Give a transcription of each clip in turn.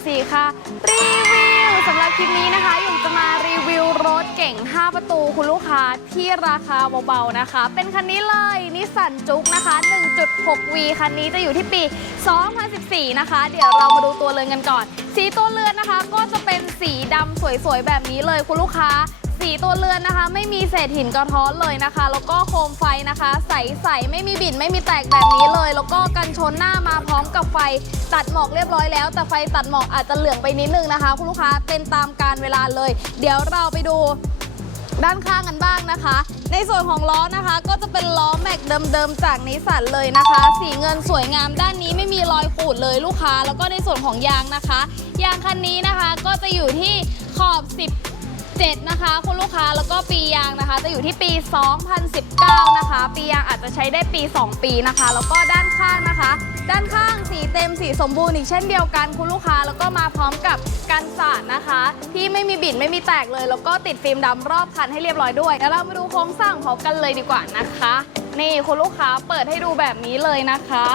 2024 ค่ะ รีวิวสำหรับคลิปนี้นะคะหยงจะมารีวิวรถเก่ง 5 ประตูคุณลูกค้าที่ราคาเบาๆนะคะ เป็นคันนี้เลยนิสสันจุกนะคะ 1.6V คันนี้จะอยู่ที่ปี 2014 นะคะ เดี๋ยวเรามาดูตัวเรือนกันก่อน สีตัวเรือนนะคะ ก็จะเป็นสีดำสวยๆ แบบนี้เลยคุณลูกค้า สีตัวเรือนนะคะ ไม่มีเศษหินกระท้อนเลยนะคะ แล้วก็โคมไฟนะคะ ใสๆไม่มีบิ่นไม่มีแตกแบบนี้เลย แล้วก็กันชนหน้ามาพร้อมกับไฟตัดหมอกเรียบร้อยแล้ว แต่ไฟตัดหมอกอาจจะเหลืองไปนิดนึงนะคะ คุณลูกค้าเป็นตามการเวลาเลย เดี๋ยวเราไปดูด้านข้างกันบ้างนะคะ ในส่วนของล้อนะคะ ก็จะเป็นล้อแม็กเดิมๆจากนิสสันเลยนะคะ สีเงินสวยงามด้านนี้ไม่มีรอยขูดเลยลูกค้า แล้วก็ในส่วนของยางนะคะ ยางคันนี้นะคะก็จะอยู่ที่ขอบ 17 นะคะ คุณลูกค้าแล้วก็ปียางนะคะ จะอยู่ที่ปี 2019 นะคะ ปียางอาจจะใช้ได้ปี 2 ปีนะคะ แล้วก็ด้านข้างนะคะ ด้านข้างสีเต็มสีสมบูรณ์อีกเช่นเดียวกันคุณลูกค้าแล้วก็มาพร้อมกับกันสาดนะคะ ที่ไม่มีบิ่นไม่มีแตกเลย แล้วก็ติดฟิล์มดำรอบคันให้เรียบร้อยด้วยแล้วเรามาดูโครงสร้างพร้อมกันเลยดีกว่านะคะ นี่คุณลูกค้าเปิดให้ดูแบบนี้เลยนะคะ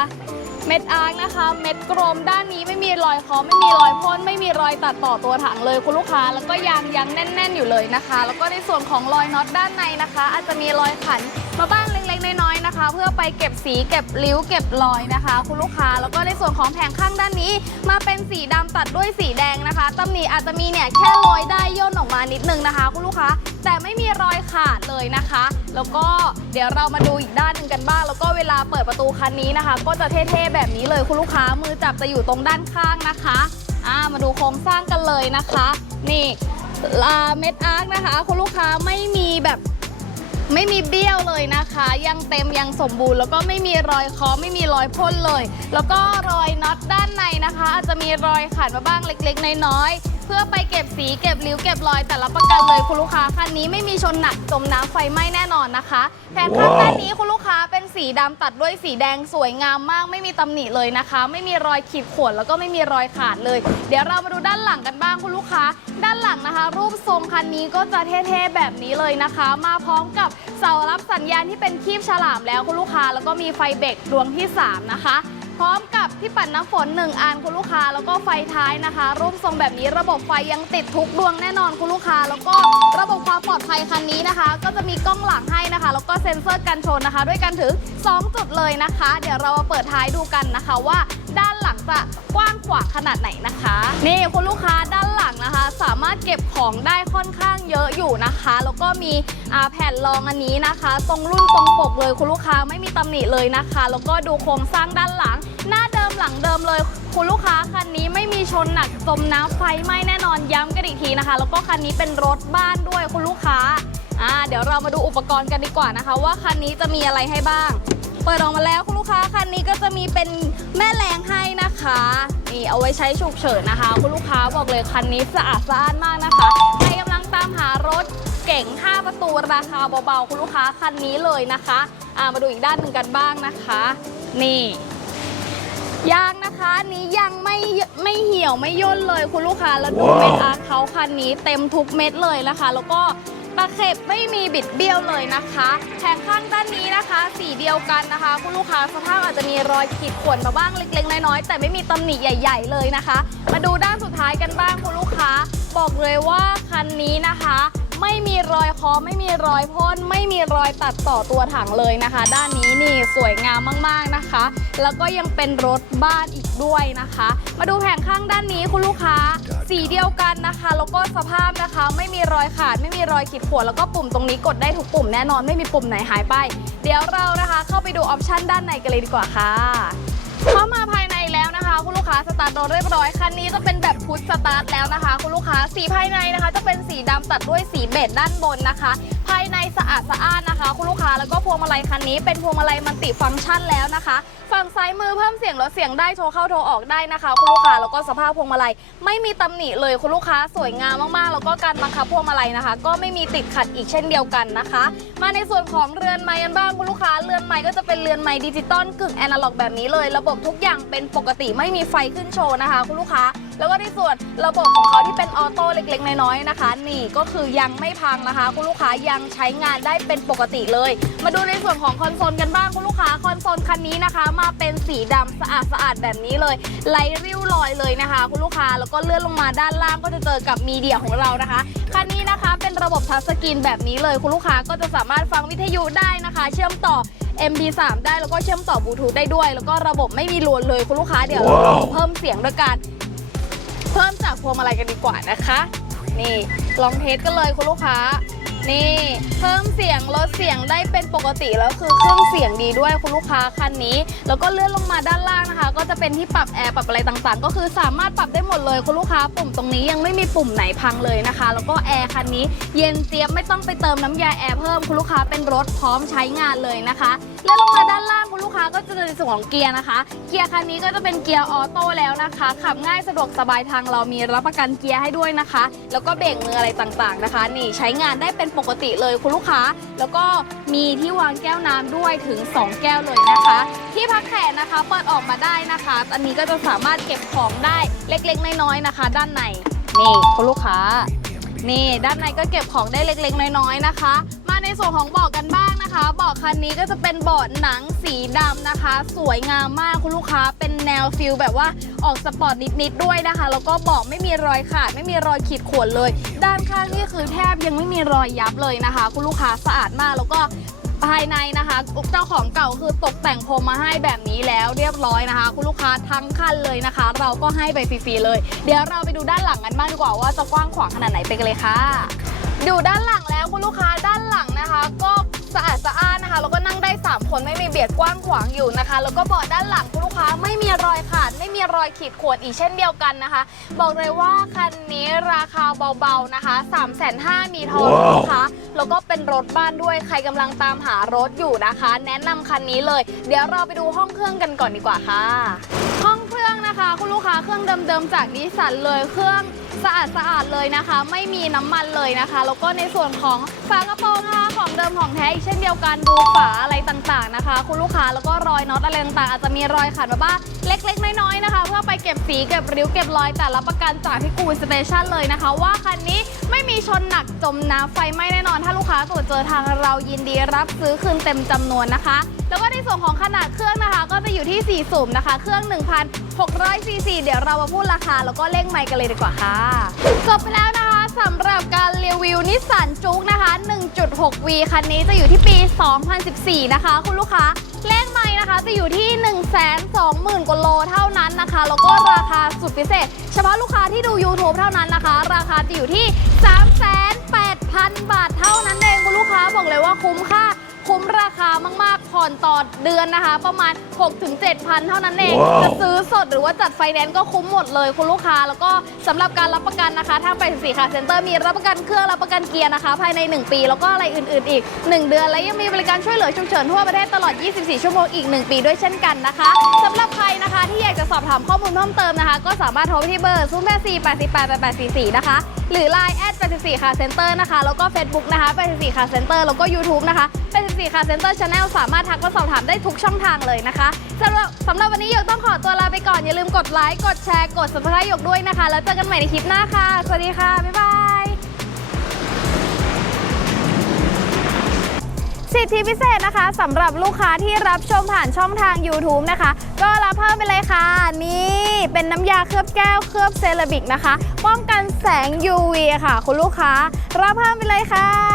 เม็ดอาร์คนะคะ เม็ดกลมด้านนี้ไม่มีรอยเคอไม่มีรอยพ่นไม่มีรอยตัดต่อตัวถังเลยคุณลูกค้า แล้วก็ยางยังแน่น ๆ อยู่เลยนะคะ แล้วก็ในส่วนของรอยน็อตด้านในนะคะ อาจจะมีรอยขันมาบ้างเล็ก ๆน้อยๆนะคะ เพื่อไปเก็บสีเก็บริ้วเก็บรอยนะคะ คุณลูกค้าแล้วก็ในส่วนของแผงข้างด้านนี้ มาเป็นสีดำตัดด้วยสีแดงนะคะตำหนิอาจจะมีเนี่ยแค่รอยได้ย่นออกมานิดนึงนะคะ คุณลูกค้าแต่ไม่มีรอยขาดเลยนะคะ แล้วก็เดี๋ยวเรามาดูอีกด้านหนึ่งกันบ้าง แล้วก็เวลาเปิดประตูคันนี้นะคะ ก็จะเท่ๆแบบนี้เลยคุณลูกค้ามือจับจะอยู่ตรงด้านข้างนะคะอ่ามาดูโครงสร้างกันเลยนะคะ นี่ลาเม็ดอาร์คนะคะ คุณลูกค้าไม่มีแบบ ไม่มีเบี้ยวเลยนะคะ ยังเต็มยังสมบูรณ์ แล้วก็ไม่มีรอยคอไม่มีรอยพ่นเลย แล้วก็รอยน็อตด้านในนะคะ อาจจะมีรอยขาดมาบ้างเล็กๆ น้อยๆ เพื่อไปเก็บสีเก็บริ้วเก็บรอยแต่ละประกันเลยคุณลูกค้าคันนี้ไม่มีชนหนักจมน้ำไฟไหม้แน่นอนนะคะแผงข้างด้านนี้คุณลูกค้าเป็นสีดำตัดด้วยสีแดงสวยงามมาก ไม่มีตำหนิเลยนะคะ ไม่มีรอยขีดข่วนแล้วก็ไม่มีรอยขาดเลย เดี๋ยวเรามาดูด้านหลังกันบ้างคุณลูกค้า ด้านหลังนะคะ รูปทรงคันนี้ก็จะเท่ๆแบบนี้เลยนะคะ มาพร้อมกับเสารับสัญญาณที่เป็นคีบฉลามแล้วคุณลูกค้า แล้วก็มีไฟเบรกดวงที่ 3 นะคะ พร้อมกับที่ปัดน้ำฝน 1 อันคุณลูกค้า แล้วก็ไฟท้ายนะคะ รูปทรงแบบนี้ระบบไฟยังติดทุกดวงแน่นอนคุณลูกค้า ความปลอดภัยคันนี้นะคะ ก็จะมีกล้องหลังให้นะคะ แล้วก็เซ็นเซอร์กันชนนะคะ ด้วยกันถึง 2 จุดเลยนะคะ เดี๋ยวเรามาเปิดท้ายดูกันนะคะว่าด้านหลังจะกว้างขวางขนาดไหนนะคะ นี่คุณลูกค้าด้านหลังนะคะ สามารถเก็บของได้ค่อนข้างเยอะอยู่นะคะ แล้วก็มีแผ่นรองอันนี้นะคะ ตรงรุ่นตรงปกเลยคุณลูกค้าไม่มีตำหนิเลยนะคะ แล้วก็ดูโครงสร้างด้านหลัง หน้าเดิมหลังเดิมเลย คุณลูกค้าคันนี้ไม่มีชนหนักจมน้ำไฟไหม้แน่นอนย้ำกันอีกทีนะคะ แล้วก็คันนี้เป็นรถบ้านด้วยคุณลูกค้าอ่าเดี๋ยวเรามาดูอุปกรณ์กันดีกว่านะคะ ว่าคันนี้จะมีอะไรให้บ้าง เปิดออกมาแล้วคุณลูกค้าคันนี้ก็จะมีเป็นแม่แรงให้นะคะนี่เอาไว้ใช้ฉุกเฉินนะคะ คุณลูกค้าบอกเลยคันนี้สะอาดสะอ้านมากนะคะใครกำลังตามหารถเก่ง5ประตูราคาเบาๆคุณลูกค้าคันนี้เลยนะคะอ่ามาดูอีกด้านหนึ่งกันบ้างนะคะ นี่ ยางนะคะอันนี้ยังไม่ไม่เหี่ยวไม่ย่นเลยคุณลูกค้าแล้วดูเม็ดอาร์คเขาคันนี้เต็มทุกเม็ดเลยนะคะ แล้วก็ตะเข็บไม่มีบิดเบี้ยวเลยนะคะแผงข้างด้านนี้นะคะ สีเดียวกันนะคะ คุณลูกค้าสภาพอาจจะมีรอยขีดข่วนมาบ้างเล็ก ๆ น้อยๆแต่ไม่มีตำหนิใหญ่ ๆ เลยนะคะ มาดูด้านสุดท้ายกันบ้างคุณลูกค้า บอกเลยว่าคันนี้นะคะ ไม่มีรอยเคอไม่มีรอยพ่นไม่มีรอยตัดต่อตัวถังเลยนะคะ ด้านนี้นี่สวยงามมากๆนะคะ แล้วก็ยังเป็นรถบ้านอีกด้วยนะคะ มาดูแผงข้างด้านนี้คุณลูกค้า สีเดียวกันนะคะ แล้วก็สภาพนะคะ ไม่มีรอยขาด ไม่มีรอยขีดข่วนแล้วก็ปุ่มตรงนี้กดได้ทุกปุ่มแน่นอนไม่มีปุ่มไหนหายไป เดี๋ยวเรานะคะ เข้าไปดูออปชันด้านในกันเลยดีกว่าค่ะเข้ามาภายในแล้วนะคะ คุณลูกค้าสตาร์ทรถเรียบร้อยคันนี้จะเป็นแบบพุชสตาร์ทแล้วนะคะ คุณลูกค้าสีภายในนะคะ จะเป็นสีดำตัดด้วยสีเบจด้านบนนะคะ ภายในสะอาดสะอ้านนะคะ คุณลูกค้าแล้วก็พวงมาลัยคันนี้เป็นพวงมาลัยมัลติฟังก์ชันแล้วนะคะ ฝั่งซ้ายมือเพิ่มเสียงลดเสียงได้โทรเข้าโทรออกได้นะคะ คุณลูกค้าแล้วก็สภาพพวงมาลัย ไม่มีตำหนิเลยคุณลูกค้าสวยงามมากๆ แล้วก็การบังคับพวงมาลัยนะคะ ก็ไม่มีติดขัดอีกเช่นเดียวกันนะคะ มาในส่วนของเรือนไม้กันบ้างคุณลูกค้าเรือนไม้ก็จะเป็นเรือนไม้ดิจิตอลกึ่งแอนะล็อกแบบนี้เลย ระบบทุกอย่างเป็นปกติไม่ไม่มีไฟขึ้นโชว์นะคะ คุณลูกค้า แล้วก็ในส่วนระบบของเขาที่เป็นออโต้เล็ก ๆ น้อยๆนะคะ นี่ก็คือยังไม่พังนะคะ คุณลูกค้ายังใช้งานได้เป็นปกติเลย มาดูในส่วนของคอนโซลกันบ้างคุณลูกค้าคอนโซลคันนี้นะคะ มาเป็นสีดำสะอาดสะอาดๆแบบนี้เลยไร้ริ้วรอยเลยนะคะ คุณลูกค้าแล้วก็เลื่อนลงมาด้านล่างก็จะเจอกับมีเดียของเรานะคะคันนี้นะคะ ระบบทัชสกรีนแบบนี้เลย คุณลูกค้าก็จะสามารถฟังวิทยุได้นะคะ เชื่อมต่อ MP3 ได้แล้วก็เชื่อมต่อบลูทูธได้ด้วย แล้วก็ระบบไม่มีรวนเลยคุณลูกค้าเดี๋ยวเราลองเพิ่มเสียงด้วยการเพิ่มจากพวงมาลัยกันดีกว่านะคะ นี่ลองเทสกันเลยคุณลูกค้า นี่เพิ่มเสียงลดเสียงได้เป็นปกติแล้วคือเครื่องเสียงดีด้วยคุณลูกค้าคันนี้ แล้วก็เลื่อนลงมาด้านล่างนะคะ ก็จะเป็นที่ปรับแอร์ปรับอะไรต่างๆ ก็คือสามารถปรับได้หมดเลยคุณลูกค้าปุ่มตรงนี้ยังไม่มีปุ่มไหนพังเลยนะคะ แล้วก็แอร์คันนี้เย็นเจี๊ยบไม่ต้องไปเติมน้ำยาแอร์เพิ่มคุณลูกค้าเป็นรถพร้อมใช้งานเลยนะคะ เลื่อนลงมาด้านล่างคุณลูกค้าก็จะเจอในส่วนของเกียร์นะคะ เกียร์คันนี้ก็จะเป็นเกียร์ออโต้แล้วนะคะ ขับง่ายสะดวกสบายทางเรามีรับประกันเกียร์ให้ด้วยนะคะ แล้วก็เบรกมืออะไรต่างๆนะคะ นี่ใช้งานได้เป็นปกติเลยคุณลูกค้า แล้วก็มีที่วางแก้วน้ำด้วยถึง 2 แก้วเลยนะคะ ที่พักแขนนะคะเปิดออกมาได้นะคะ อันนี้ก็จะสามารถเก็บของได้เล็กๆน้อยๆนะคะ ด้านในนี่คุณลูกค้านี่ด้านในก็เก็บของได้เล็กๆ น้อยๆนะคะ มาในส่วนของเบาะกันบ้าง นะคะเบาะคันนี้ก็จะเป็นเบาะหนังสีดำนะคะ สวยงามมากคุณลูกค้าเป็นแนวฟิลแบบว่าออกสปอร์ตนิดๆด้วยนะคะ แล้วก็เบาะไม่มีรอยขาด ไม่มีรอยขีดข่วนเลย ด้านข้างนี่คือแทบยังไม่มีรอยยับเลยนะคะ คุณลูกค้าสะอาดมากแล้วก็ภายในนะคะเจ้าของเก่าคือตกแต่งพรมมาให้แบบนี้แล้วเรียบร้อยนะคะ คุณลูกค้าทั้งคันเลยนะคะ เราก็ให้ไปฟรีๆเลย เดี๋ยวเราไปดูด้านหลังกันบ้างดีกว่าว่าจะกว้างขวางขนาดไหนไปกันเลยค่ะดูด้านหลังแล้วคุณลูกค้าด้านหลังนะคะ ก็ สะอาดสะอ้านนะคะ แล้วก็นั่งได้ 3 คนไม่มีเบียดกว้างขวางอยู่นะคะ แล้วก็เบาะด้านหลังคุณลูกค้าไม่มีรอยขาด ไม่มีรอยขีดข่วนอีกเช่นเดียวกันนะคะ บอกเลยว่าคันนี้ราคาเบาๆนะคะ 3 5 0 0 0มีทองนะคะแล้วก็เป็นรถบ้านด้วยใครกำลังตามหารถอยู่นะคะ แนะนำคันนี้เลย เดี๋ยวเราไปดูห้องเครื่องกันก่อนดีกว่าค่ะ ห้องเครื่องนะคะ คุณลูกค้าเครื่องเดิมๆจากนิสสันเลยเครื่อง สะอาดสะอาดๆเลยนะคะ ไม่มีน้ำมันเลยนะคะ แล้วก็ในส่วนของฝากระโปรงนะคะของเดิมของแท้อีกเช่นเดียวกันดูฝาอะไรต่างๆนะคะ คุณลูกค้าแล้วก็รอยน็อตอะไรต่างๆอาจจะมีรอยขาดมาบ้างเล็ก ๆ น้อยๆนะคะ เพื่อไปเก็บสีเก็บริ้วเก็บรอยแต่รับประกันจากพี่กูลสเตชันเลยนะคะ ว่าคันนี้ไม่มีชนหนักจมน้ำไฟไหม้แน่นอน ถ้าลูกค้าตรวจเจอทางเรายินดีรับซื้อคืนเต็มจำนวนนะคะ แล้วก็ในส่วนของขนาดเครื่องนะคะ ก็จะอยู่ที่4สุ่มนะคะ เครื่อง 600ซีซีเดี๋ยวเรามาพูดราคาแล้วก็เลขไมค์กันเลยดีกว่าค่ะจบไปแล้วนะคะสำหรับการรีวิวนิสสันจุกนะคะ 1.6V คันนี้จะอยู่ที่ปี 2014 นะคะ คุณลูกค้าเลขไมค์นะคะจะอยู่ที่ 120,000 กว่าโลเท่านั้นนะคะ แล้วก็ราคาสุดพิเศษ เฉพาะลูกค้าที่ดู YouTube เท่านั้นนะคะ ราคาจะอยู่ที่ 3,800,000 บาทเท่านั้นเองคุณลูกค้าบอกเลยว่าคุ้มค่าคุ้มราคามากๆผ่อนต่อเดือนนะคะ ประมาณ6-7,000 เท่านั้นเองว้าวจะซื้อสดหรือว่าจัดไฟแนนซ์ก็คุ้มหมดเลยคุณลูกค้า แล้วก็สำหรับการรับประกันนะคะทางไปสีค่ะเซ็นเตอร์มีรับประกันเครื่องรับประกันเกียร์นะคะ ภายใน 1 ปี แล้วก็อะไรอื่น ๆ อีก 1 เดือน และยังมีบริการช่วยเหลือฉุกเฉินทั่วประเทศตลอด 24 ชั่วโมงอีก 1 ปีด้วยเช่นกันนะคะสำหรับใครนะคะที่อยากจะสอบถามข้อมูลเพิ่มเติมนะคะ ก็สามารถโทรไปที่เบอร์0 8 4 8 8 8 8 4 4 นะคะหรือ Line แอด84ค่ะเซ็นเตอร์นะคะ แล้วก็ Facebook นะคะ84ค่ะเซ็นเตอร์แล้วก็ YouTube นะคะ84ค่ะเซ็นเตอร์ชาแนลสามารถทักมาสอบถามได้ทุกช่องทางเลยนะคะสำหรับสำหรับวันนี้หยกต้องขอตัวลาไปก่อน อย่าลืมกดไลค์ กดแชร์ กด subscribe หยกด้วยนะคะ แล้วเจอกันใหม่ในคลิปหน้าค่ะ สวัสดีค่ะ บ๊ายบาย สิทธิพิเศษนะคะสำหรับลูกค้าที่รับชมผ่านช่องทาง YouTube นะคะ ก็รับเพิ่มไปเลยค่ะ นี่เป็นน้ำยาเคลือบแก้วเคลือบเซรามิกนะคะ ป้องกันแสง UV ค่ะ คุณลูกค้า รับเพิ่มไปเลยค่ะ